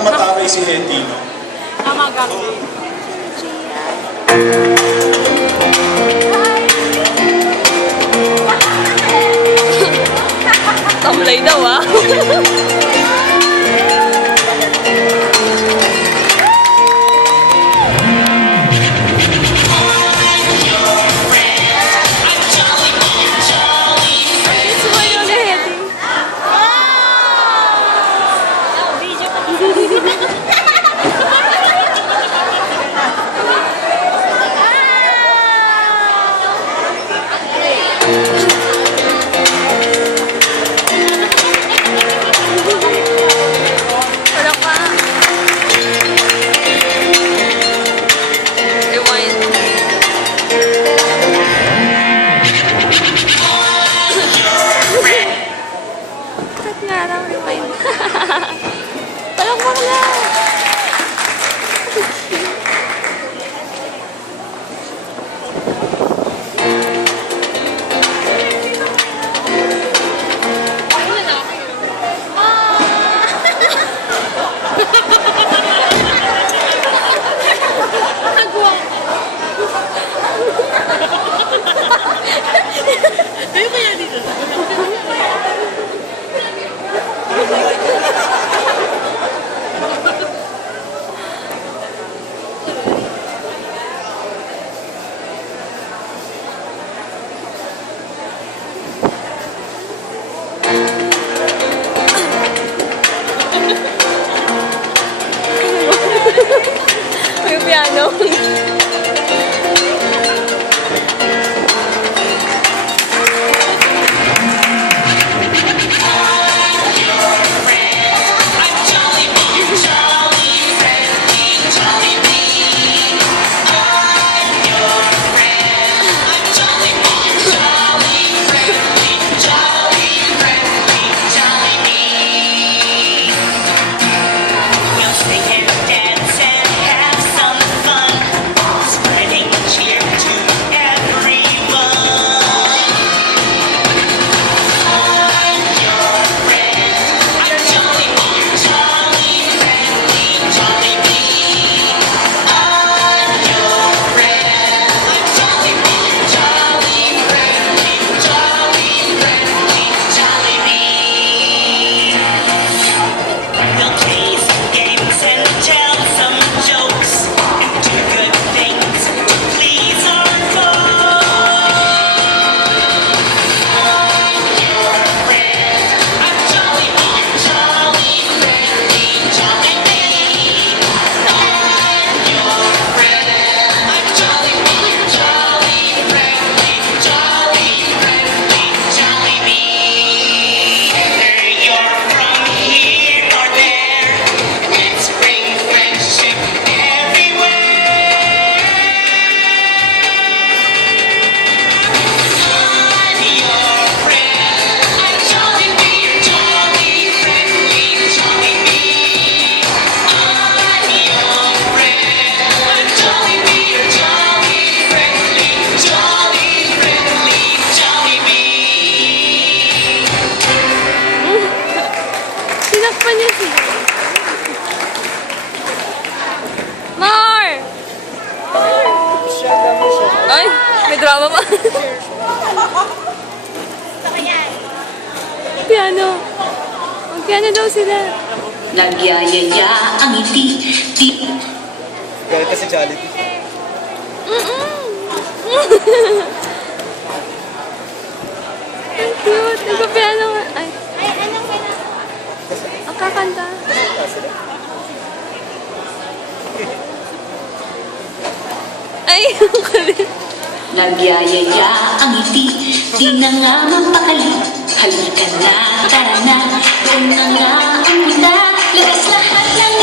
Parang mataray si Hetty, no? Tama, gabi. Tamlay daw, ah. May piano. Ay, may drama pa. Piano. Mag-piano daw sila. Nagyayaya ang ngiti. Galit na si Jollibee. Ang cute. Nagpa-piano. Ay, ang kakanta. Ay, ang kulit. Nagyayaya ang ngiti, di na nga mapakali. Halika na, tara na, doon na nga ang mula. Labas lahat ng